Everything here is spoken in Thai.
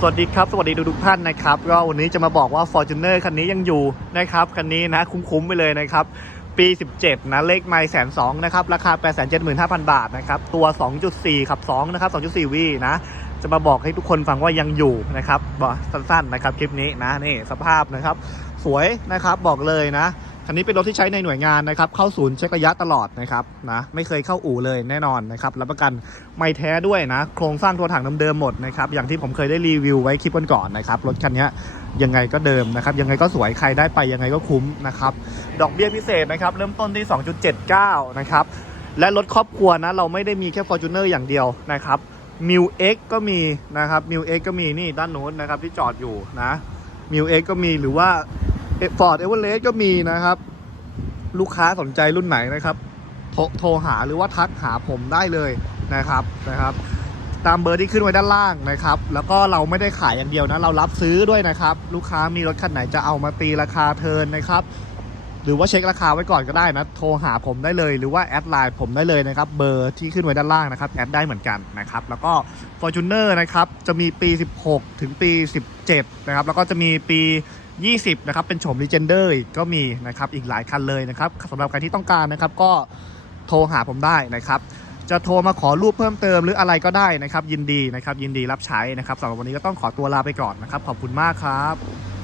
สวัสดีครับสวัสดีทุกท่านนะครับก็วันนี้จะมาบอกว่า Fortuner คันนี้ยังอยู่นะครับคันนี้นะคุ้มๆไปเลยนะครับ ปี 17 นะเลขไม่แสนสองนะครับราคา 875,000 บาทนะครับตัว 2.4 ขับ 2 นะครับ 2.4 วีนะจะมาบอกให้ทุกคนฟังว่ายังอยู่นะครับบอกสั้นๆนะครับคลิปนี้นะนี่สภาพนะครับ สวยนะครับบอกเลยนะ คันนี้เป็นรถที่ใช้ในหน่วยงานนะครับ เข้าศูนย์เช็คระยะตลอดนะครับนะไม่เคยเข้าอู่เลยแน่นอนนะครับรับประกันไม่แท้ด้วยนะ โครงสร้างตัวถังเดิมๆหมดนะครับอย่างที่ผมเคยได้รีวิวไว้คลิปก่อนๆนะครับรถคันนี้ยังไงก็เดิมนะครับยังไงก็สวยใครได้ไปยังไงก็คุ้มนะครับดอกเบี้ยพิเศษนะครับเริ่มต้นที่ 2.79 นะครับและรถครอบครัวนะเราไม่ได้มีแค่ Fortuner อย่างเดียวนะครับมิวเอ็กก็มีนะครับมิวเอ็กก็มีนี่ด้านโน้นนะครับที่จอดอยู่นะมิวเอ็กก็มีหรือว่า ฟอร์ดเอเวอเรสก็มีนะครับ ลูกค้าสนใจรุ่นไหนนะครับโทรโทรหาหรือว่าทักหาผมได้เลยนะครับนะครับ ตามเบอร์ที่ขึ้นไว้ด้านล่างนะครับ แล้วก็เราไม่ได้ขายอย่างเดียวนะเรารับซื้อด้วยนะครับ ลูกค้ามีรถคันไหนจะเอามาตีราคาเทินนะครับ หรือว่าเช็คราคาไว้ก่อนก็ได้นะโทรหาผมได้เลยหรือว่าแอดไลน์ผมได้เลยนะครับเบอร์ที่ขึ้นไว้ด้านล่างนะครับแอดได้เหมือนกันนะครับ แล้วก็ Fortuner นะครับจะมีปี 16 ถึงปี 17 นะครับ แล้วก็จะมีปี 20 นะครับ เป็นโฉม l ีเจนเดอร์ก็มีนะครับ อีกหลายคันเลยนะครับสำหรับใครที่ต้องการนะครับ ก็โทรหาผมได้นะครับ จะโทรมาขอรูปเพิ่มเติมหรืออะไรก็ได้นะครับ ยินดีนะครับ ยินดีรับใช้นะครับสำหรับวันนี้ก็ต้องขอตัวลาไปก่อนนะครับ ขอบคุณมากครับ